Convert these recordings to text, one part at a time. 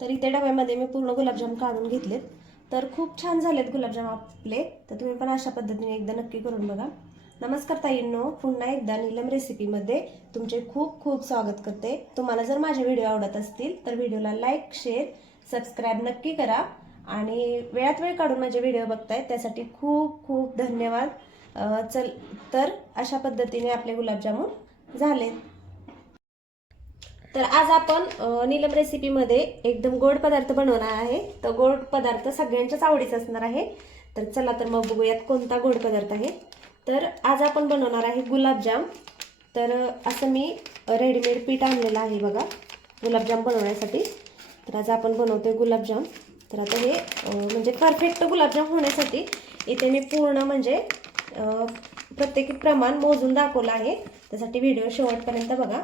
तर इथे डब्यामध्ये मी पूर्ण गुलाबजाम काढून घेतलेत. तर खूप छान झालेत गुलाबजाम आपले. तर तुम्ही पण अशा पद्धतीने एकदा नक्की करून बघा. नमस्कार ताईंनो पुन्हा एकदा नीलम रेसिपीमध्ये तुमचे खूप खूप स्वागत करते. तुम्हाला जर माझे व्हिडिओ आवडत असतील तर व्हिडिओला लाईक शेअर सबस्क्राईब नक्की करा. आणि वेळात वेळ काढून माझे व्हिडिओ बघताय त्यासाठी खूप खूप धन्यवाद. चल तर अशा पद्धतीने आपले गुलाबजामून झालेत. तर आज आपण नीलम रेसिपीमध्ये एकदम गोड पदार्थ बनवणार आहे. तर गोड पदार्थ सगळ्यांच्याच आवडीचा असणार आहे. तर चला तर मग बघूयात कोणता गोड पदार्थ आहे. तर आज आपण बनवणार आहे गुलाबजाम. तर असं मी रेडीमेड पीठ आणलेलं आहे बघा गुलाबजाम बनवण्यासाठी. तर आज आपण बनवतोय गुलाबजाम. तर आता हे म्हणजे परफेक्ट गुलाबजाम होण्यासाठी इथे मी पूर्ण म्हणजे प्रत्येक प्रमाण मोजून दाखवलं आहे. त्यासाठी व्हिडिओ शेवटपर्यंत बघा.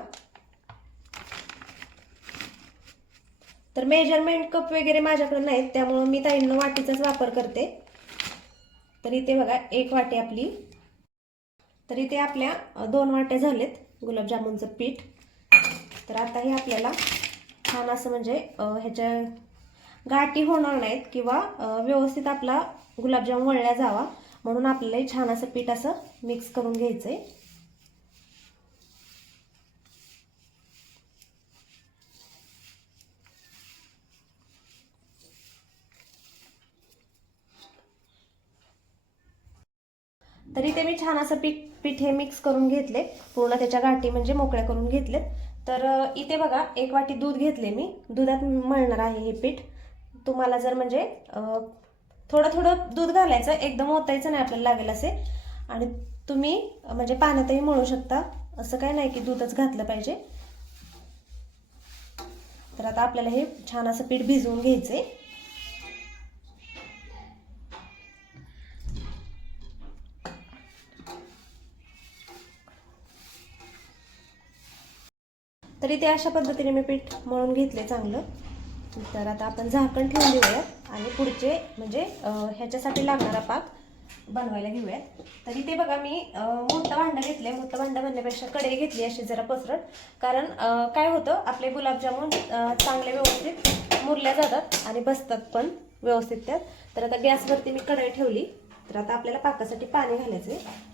तर मेजरमेंट कप वगैरे माझ्याकडे नाहीत त्यामुळं मी ताईंना वाटीचाच वापर करते. तर इथे बघा एक वाटी आपली. तर इथे आपल्या दोन वाट्या झालेत गुलाबजामुनचं पीठ. तर आता हे आपल्याला छान असं म्हणजे ह्याच्या गाठी होणार नाहीत किंवा व्यवस्थित आपला गुलाबजाम वळल्या जावा. म्हणून आपल्याला छान असं पीठ असं मिक्स करून घ्यायचं आहे तरी ते मी छान असं पीठ पीठ हे मिक्स करून घेतले. पूर्ण त्याच्या गाठी म्हणजे मोकळ्या करून घेतलेत तर इथे बघा एक वाटी दूध घेतले मी. दुधात मळणार आहे हे पीठ. तुम्हाला जर म्हणजे थोडं थोडं दूध घालायचं एकदम ओतायचं नाही आपल्याला लागेल असे. आणि तुम्ही म्हणजे पाण्यातही मळू शकता. असं काय नाही की दूधच घातलं पाहिजे. तर आता आपल्याला हे छान असं पीठ भिजवून घ्यायचं आहे तरी ते अशा पद्धतीने मी पीठ मळून घेतले चांगलं. तर आता आपण झाकण ठेवून घेऊयात आणि पुढचे म्हणजे ह्याच्यासाठी लागणारा पाक बनवायला घेऊयात. तरी ते बघा मी मोठं भांडं घेतले मोठं भांडं बनण्यापेक्षा कढई घेतली अशी जरा पसरट. कारण काय होतं आपले गुलाबजामुन चांगले व्यवस्थित मुरल्या जातात आणि बसतात पण व्यवस्थित त्यात. तर आता गॅसवरती मी कढई ठेवली. तर आता आपल्याला पाकासाठी पाणी घालायचं आहे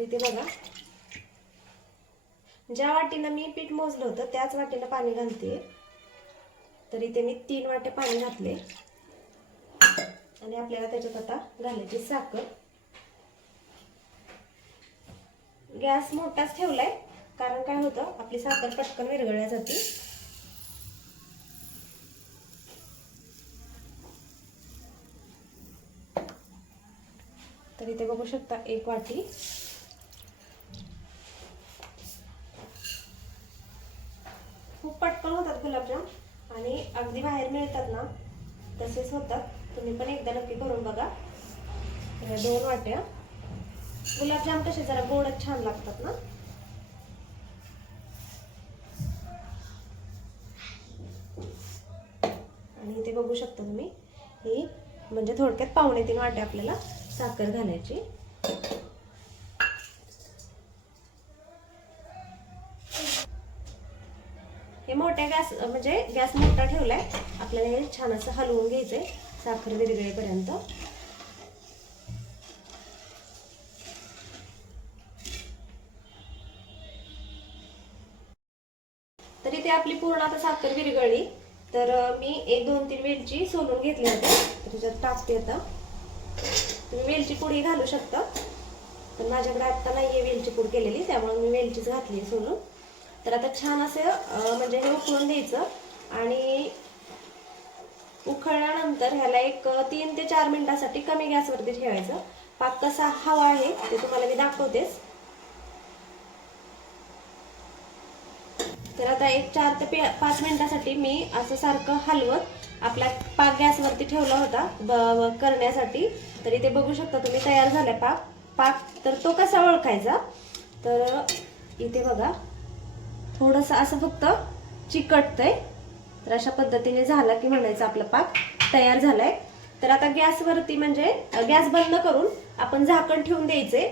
तर ते बघा. ज्या वाटीनं मी पीठ मोजलं होतं त्याच वाटीनं पाणी घालते. तर इथे मी तीन वाटे पाणी घातले. आणि आपल्याला त्याच्यात आता घालायची साखर. गॅस मोठाच ठेवलाय कारण काय होतं आपली साखर पटकन विरघळल्या जाते. तर इथे बघू शकता एक वाटी खूप पटकन होतात गुलाबजाम आणि अगदी बाहेर मिळतात ना तसेच होतात. तुम्ही पण एकदा नक्की करून बघा. दोन वाट्या. गुलाबजाम कसे जरा गोडच छान लागतात ना? आणि इथे बघू शकता तुम्ही ही म्हणजे थोडक्यात पावणे तीन वाटे आपल्याला साखर घालायची हे मोठ्या गॅस म्हणजे गॅस मोठा ठेवलाय. आपल्याला हे छान असं हलवून घ्यायचंय साखर विरगळेपर्यंत तरी ते आपली पूर्ण आता साखर विरगळली तर मी एक दोन तीन वेलची सोलून घेतली होती त्याच्यात टाकते आता. तुम्ही वेलची पुडी घालू शकता. पण माझ्याकडे आता नाहीये वेलची पूड केलेली त्यामुळे मी वेलचीच घातली सोलून. तर आता छान असं म्हणजे हे उकळून द्यायचं आणि उकळल्यानंतर ह्याला एक तीन ते चार मिनिटासाठी कमी गॅसवरती ठेवायचं. पाक कसा हवा आहे ते तुम्हाला मी दाखवतेच. तर आता एक चार ते पाच मिनिटासाठी मी असं सारखं हलवत आपला पाक गॅसवरती ठेवला होता ब- ब- करण्यासाठी. तर इथे बघू शकता तुम्ही तयार झालाय पाक. पाक तर तो कसा ओळखायचा? तर इथे बघा. थोडंसं असं फक्त चिकटतंय. तर अशा पद्धतीने झाला की म्हणायचं आपला पाक तयार झालाय. तर आता गॅसवरती म्हणजे गॅस बंद करून आपण झाकण ठेवून द्यायचे.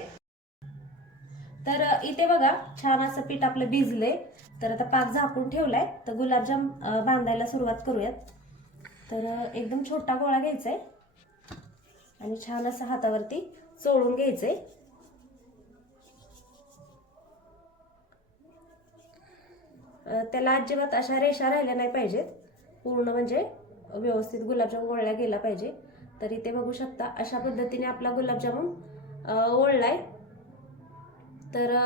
तर इथे बघा छान असं पीठ आपलं भिजलंय. तर आता पाक झाकून ठेवलाय. तर गुलाबजाम बांधायला सुरुवात करूयात. तर एकदम छोटा गोळा घ्यायचा आहे आणि छान असं हातावरती चोळून घ्यायचं आहे त्याला अजिबात अशा रेषा राहिल्या नाही पाहिजेत. पूर्ण म्हणजे व्यवस्थित गुलाबजाम ओळला गेला पाहिजे. तर इथे बघू शकता अशा पद्धतीने आपला गुलाबजामुन ओळलाय. तर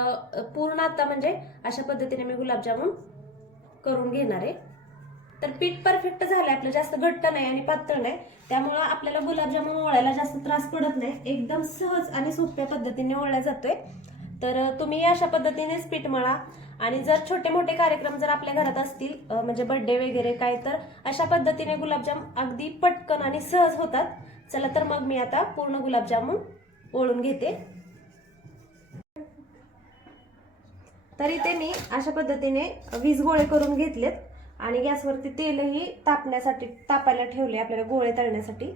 पूर्ण आता म्हणजे अशा पद्धतीने मी गुलाबजामुन करून घेणार आहे. तर पीठ परफेक्ट झालं आपलं जास्त घट्ट नाही आणि पातळ नाही. त्यामुळं आपल्याला गुलाबजामुन ओळायला जास्त त्रास पडत नाही. एकदम सहज आणि सोप्या पद्धतीने ओळला जातोय. तर तुम्ही अशा पद्धतीनेच पीठ मळा. आणि जर छोटे मोठे कार्यक्रम जर आपल्या घरात असतील म्हणजे बर्थडे वगैरे काय तर अशा पद्धतीने गुलाबजाम अगदी पटकन आणि सहज होतात. चला तर मग मी आता पूर्ण गुलाबजामून ओळून घेते. तरी ते मी अशा पद्धतीने वीज गोळे करून घेतलेत आणि गॅसवरती तेलही तापण्यासाठी तापायला ठेवले आपल्याला गोळे तळण्यासाठी.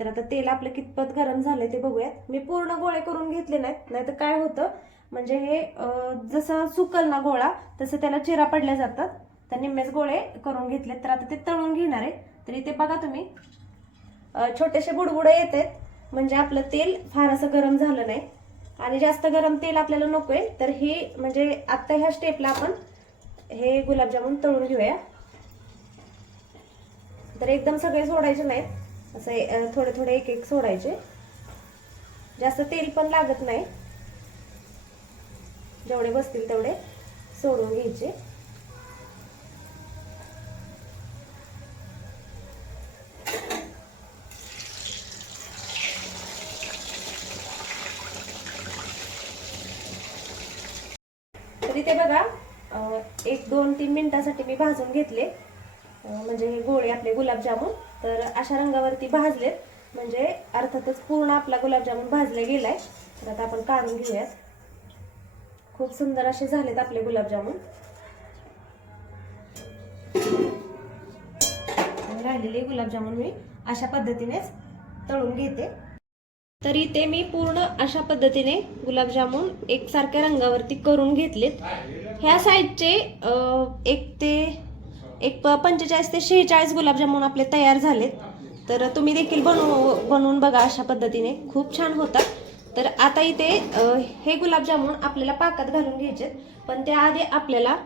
तर आता तेल आपलं कितपत गरम झालंय ते बघूयात. मी पूर्ण गोळे करून घेतले नाहीत नाहीतर काय होतं? म्हणजे हे जसं सुकल ना गोळा तसं त्याला चिरा पडल्या जातात. तर निम्मेच गोळे करून घेतले तर आता ते तळून घेणार आहे. तर इथे बघा तुम्ही. छोटेसे बुडबुडे येत आहेत म्हणजे आपलं तेल फार असं गरम झालं नाही. आणि जास्त गरम तेल आपल्याला नको आहे. तर ही म्हणजे आत्ता ह्या स्टेपला आपण हे गुलाबजामुन तळून घेऊया. तर एकदम सगळे सोडायचे नाहीत. असं थोडे थोडे एक एक सोडायचे. जास्त तेल पण लागत नाही. जेवढे बसतील तेवढे सोडून घ्यायचे. तरी ते बघा एक दोन तीन मिनिटासाठी मी भाजून घेतले. म्हणजे हे गोळे आपले गुलाबजामुन. तर अशा रंगावरती भाजलेत. म्हणजे अर्थातच पूर्ण आपला गुलाबजामुन भाजला गेलाय. तर आता आपण काढून घेऊयात. खूप सुंदर असे झालेत आपले गुलाबजामुन. राहिलेले गुलाबजामुन मी अशा पद्धतीनेच तळून घेते. तरी ते मी पूर्ण अशा पद्धतीने गुलाबजामुन एकसारख्या रंगावरती करून घेतलेत. ह्या साईजचे एक ते एक पंचेचाळीस ते शेहेचाळीस गुलाबजामुन आपले तयार झालेत. तर तुम्ही देखील बनवू बनवून बघा अशा पद्धतीने. खूप छान होतात. तर आता इथे हे गुलाबजामुन आपल्याला पाकात घालून घ्यायचे पण त्याआधी आपल्याला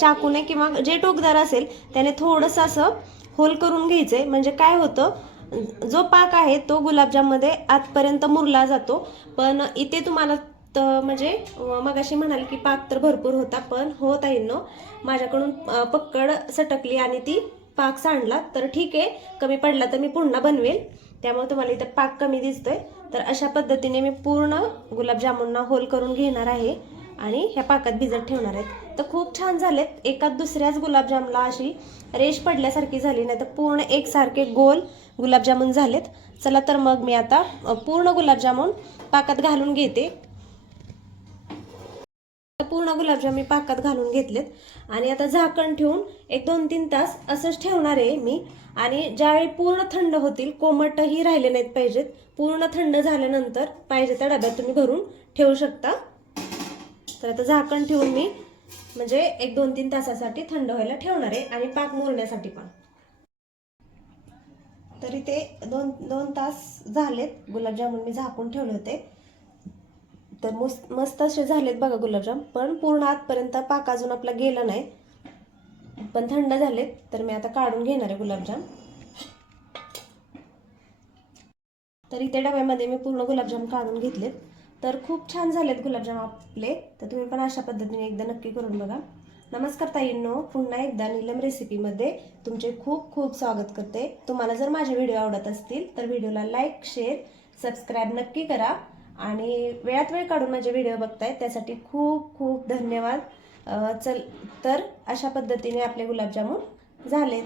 चाकूने किंवा जे टोकदार असेल त्याने थोडंसं असं होल करून घ्यायचंय. म्हणजे काय होतं जो पाक आहे तो गुलाबजाममध्ये आतपर्यंत मुरला जातो. पण इथे तुम्हाला तर म्हणजे मगाशी म्हणाल की पाक तर भरपूर होता पण हो ताईंनो माझ्याकडून पक्कड सटकली आणि ती पाक सांडला तर ठीक आहे. कमी पडला तर मी पुन्हा बनवेल. त्यामुळे तुम्हाला इथं पाक कमी दिसतोय. तर अशा पद्धतीने मी पूर्ण गुलाबजामुनना होल करून घेणार आहे आणि ह्या पाकात भिजत ठेवणार आहेत. तर खूप छान झालेत. एकात दुसऱ्याच गुलाबजामला अशी रेश पडल्यासारखी झाली नाही तर पूर्ण एकसारखे गोल गुलाबजामुन झालेत. चला तर मग मी आता पूर्ण गुलाबजामुन पाकात घालून घेते. पूर्ण गुलाबजाम मी पाकात घालून घेतलेत. आणि आता झाकण ठेवून एक दोन तीन तास असंच ठेवणार आहे मी. आणि ज्यावेळी पूर्ण थंड होतील कोमटही राहिले नाहीत पाहिजेत. पूर्ण थंड झाल्यानंतर पाहिजे त्या डब्यात तुम्ही भरून ठेवू शकता. तर आता झाकण ठेवून मी म्हणजे एक दोन तीन तासासाठी थंड व्हायला ठेवणार आहे आणि पाक मुरण्यासाठी पण. तरी ते दोन दोन तास झालेत गुलाबजामुन मी झाकून ठेवले होते. तर मस्त मस्त असे झालेत बघा गुलाबजाम. पण पूर्ण आतपर्यंत पाक अजून आपला गेला नाही. पण थंड झालेत तर मी आता काढून घेणार आहे गुलाबजाम. तर इथे डब्यामध्ये मी पूर्ण गुलाबजाम काढून घेतलेत. तर खूप छान झालेत गुलाबजाम आपले. तर तुम्ही पण अशा पद्धतीने एकदा नक्की करून बघा. नमस्कार ताईंनो पुन्हा एकदा नीलम रेसिपीमध्ये तुमचे खूप खूप स्वागत करते. तुम्हाला जर माझे व्हिडिओ आवडत असतील तर व्हिडिओला लाईक शेअर सबस्क्राईब नक्की करा. आणि वेळात वेळ काढून माझे व्हिडिओ बघताय त्यासाठी खूप खूप धन्यवाद. चल तर अशा पद्धतीने आपले गुलाबजामुन झालेत.